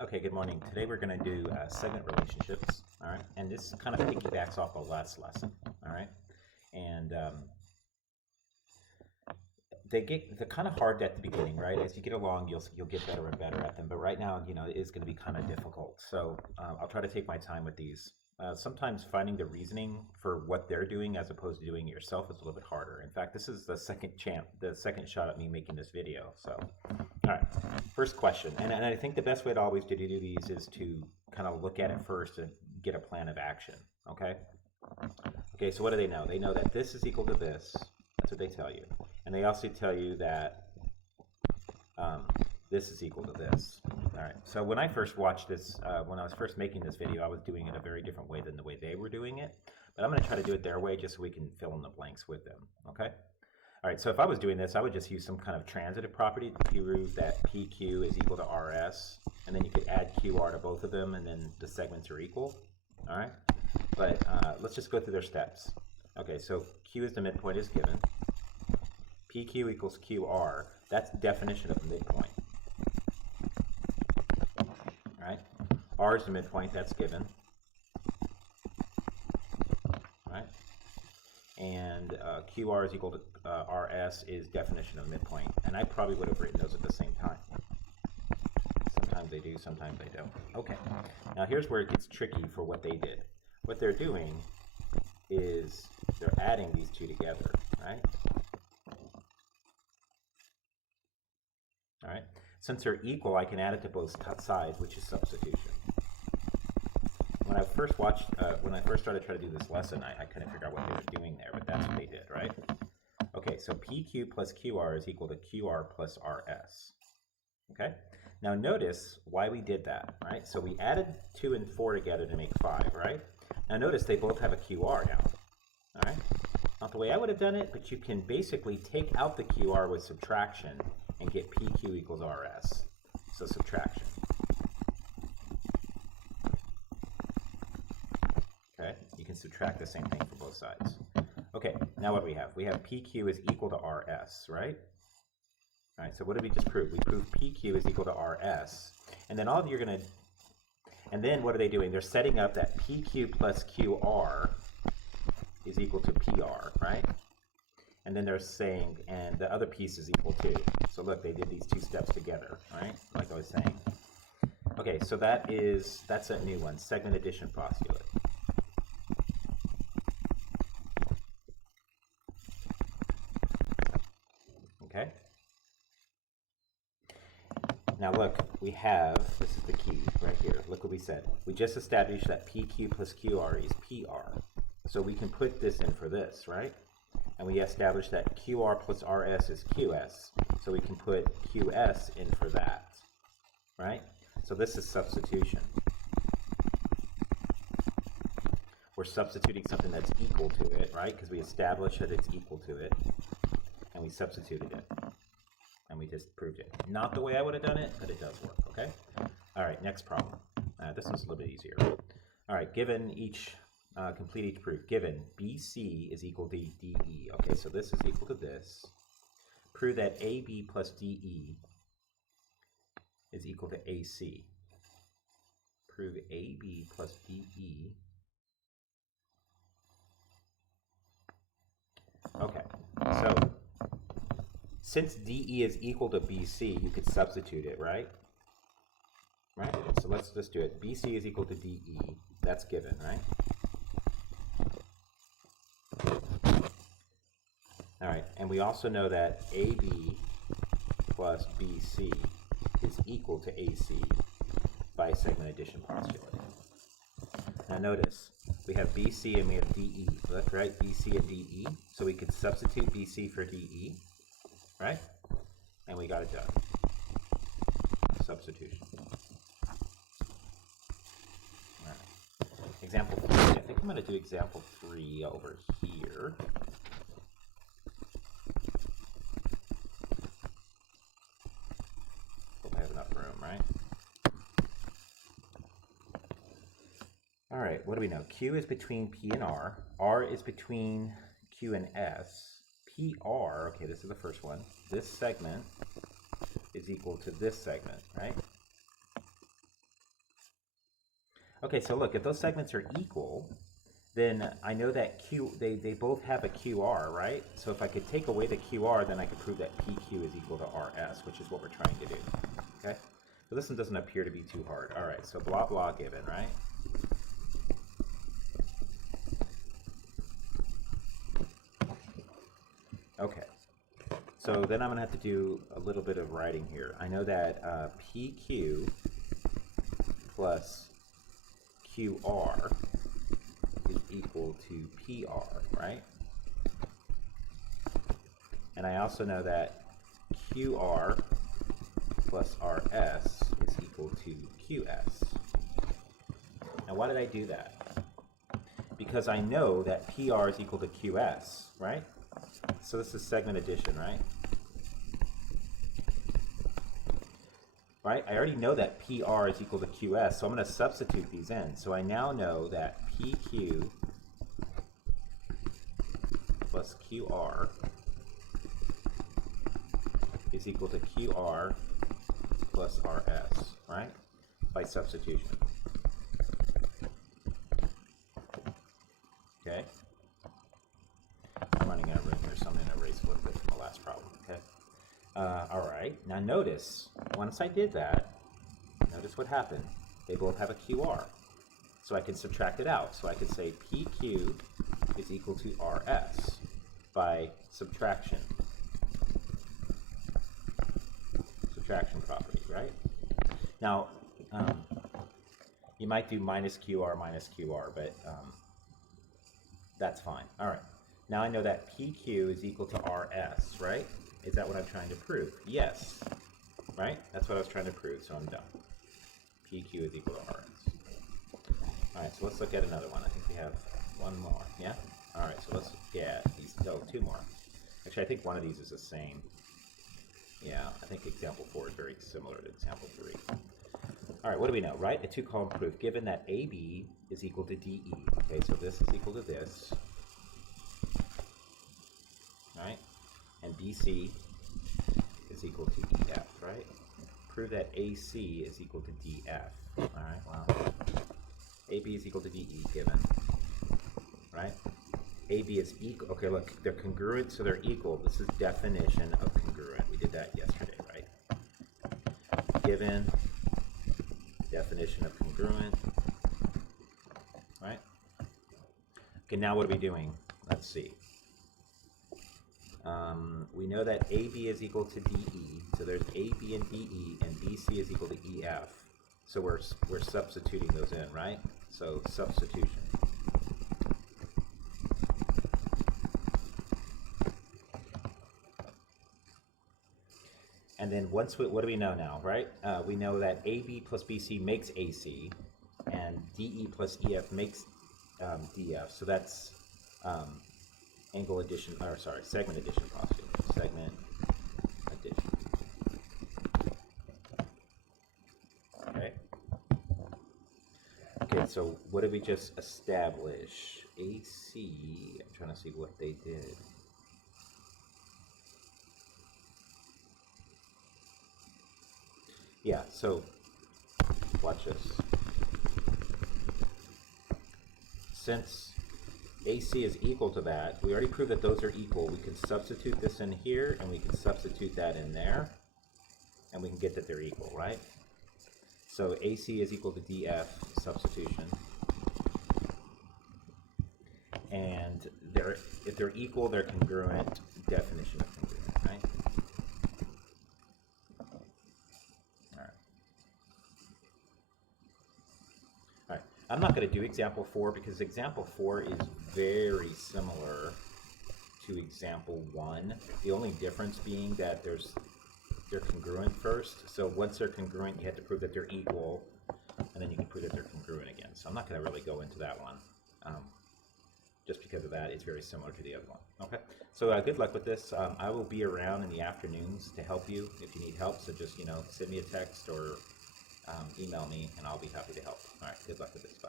Okay, good morning. Today we're going to do segment relationships, all right? And this kind of piggybacks off the last lesson, all right? And they're kind of hard at the beginning, right? As you get along, you'll get better and better at them. But right now, it is going to be kind of difficult. So I'll try to take my time with these. Sometimes finding the reasoning for what they're doing as opposed to doing it yourself is a little bit harder. In fact, this is the second shot at me making this video. So, all right, first question. And I think the best way to always do these is to kind of look at it first and get a plan of action, okay? Okay, so what do they know? They know that this is equal to this. That's what they tell you. And they also tell you that this is equal to this. All right, so when I first watched this, when I was first making this video, I was doing it a very different way than the way they were doing it. But I'm going to try to do it their way just so we can fill in the blanks with them, okay? All right, so if I was doing this, I would just use some kind of transitive property to prove that PQ is equal to RS, and then you could add QR to both of them, and then the segments are equal, all right? But let's just go through their steps. Okay, so Q is the midpoint is given. PQ equals QR. That's the definition of midpoint. All right? R is the midpoint. That's given. All right? And QR is equal to RS is definition of midpoint. And I probably would have written those at the same time. Sometimes they do, sometimes they don't. Okay. Now here's where it gets tricky for what they did. What they're doing is they're adding these two together, right? All right. Since they're equal, I can add it to both sides, which is substitution. When I first started trying to do this lesson, I couldn't figure out what they were doing there, but that's what they did, right? Okay, so PQ plus QR is equal to QR plus RS. Okay. Now notice why we did that, right? So we added 2 and 4 together to make 5, right? Now notice they both have a QR now. All right. Not the way I would have done it, but you can basically take out the QR with subtraction and get PQ equals RS. So subtraction. Okay, you can subtract the same thing for both sides. Okay, now what do we have? We have PQ is equal to RS, right? All right, so what did we just prove? We proved PQ is equal to RS. And then all of you are going to, and then what are they doing? They're setting up that PQ plus QR is equal to PR, right? And then they're saying, and the other piece is equal to. So look, they did these two steps together, right? Like I was saying. Okay, so that's a new one, segment addition postulate. Okay. Now look, we have, this is the key right here. Look what we said. We just established that PQ plus QR is PR. So we can put this in for this, right? And we established that QR plus RS is QS. So we can put QS in for that, right? So this is substitution. We're substituting something that's equal to it, right? Because we established that it's equal to it, and we substituted it. And we just proved it. Not the way I would have done it, but it does work, okay? All right, next problem. This one's a little bit easier. All right, given each, complete each proof. Given BC is equal to DE. Okay, so this is equal to this. Prove that AB plus DE is equal to AC. Prove AB plus DE. Okay, so since DE is equal to BC, you could substitute it, right? Right? So let's just do it. BC is equal to DE. That's given, right? All right, and we also know that AB plus BC is equal to AC by segment addition postulate. Now notice, we have BC and we have DE. Look, right? BC and DE. So we could substitute BC for DE, right? And we got it done. Substitution. All right. Example 3. I think I'm going to do example 3 over here. Hope I have enough room, right? All right, what do we know? Q is between P and R. R is between Q and S. PR, okay, this is the first one. This segment is equal to this segment, right? Okay, so look, if those segments are equal, then I know that they both have a QR, right? So if I could take away the QR, then I could prove that PQ is equal to RS, which is what we're trying to do. Okay? So this one doesn't appear to be too hard. All right, so blah, blah given, right? Okay. So then I'm going to have to do a little bit of writing here. I know that PQ plus QR is equal to PR, right? And I also know that QR plus RS is equal to QS. Now why did I do that? Because I know that PR is equal to QS, right? So this is segment addition, right? Right? I already know that PR is equal to QS, so I'm going to substitute these in. So I now know that PQ plus QR is equal to QR plus RS, right? By substitution. Okay? I'm running out of room here, so I'm going to erase a little bit from the last problem, okay? All right, now notice, once I did that, notice what happened. They both have a QR. So I can subtract it out. So I can say PQ is equal to RS by subtraction. Subtraction property, right? Now, you might do minus QR, but that's fine. All right. Now I know that PQ is equal to RS, right? Is that what I'm trying to prove? Yes. Right? That's what I was trying to prove, so I'm done. PQ is equal to RS. All right, so let's look at another one. I think we have one more, yeah? All right, so let's get these, oh, two more. Actually, I think one of these is the same. Yeah, I think example 4 is very similar to example 3. All right, what do we know, right? A two-column proof, given that AB is equal to DE. Okay, so this is equal to this, right? And BC is equal to EF, right? Prove that AC is equal to DF. All right, well, AB is equal to DE given, right? AB is equal, okay, look, they're congruent, so they're equal. This is definition of congruent. We did that yesterday, right? Given, definition of congruent, right? Okay, now what are we doing? Let's see. We know that AB is equal to DE, so there's AB and DE, and BC is equal to EF. So we're substituting those in, right? So substitution. And then once what do we know now, right? We know that AB plus BC makes AC, and DE plus EF makes DF. So that's angle addition, or sorry, segment addition postulate. Segment addition. Okay. Okay, so what did we just establish? AC, I'm trying to see what they did. Yeah, so watch this. Since AC is equal to that, we already proved that those are equal. We can substitute this in here, and we can substitute that in there, and we can get that they're equal, right? So AC is equal to DF, substitution. And if they're equal, they're congruent, definition of congruent, right? I'm not going to do example 4 because example 4 is very similar to example 1. The only difference being that they're congruent first. So once they're congruent, you have to prove that they're equal, and then you can prove that they're congruent again. So I'm not going to really go into that one. Just because of that, it's very similar to the other one. Okay, so good luck with this. I will be around in the afternoons to help you if you need help. So just send me a text or email me, and I'll be happy to help. All right, good luck with this. Bye.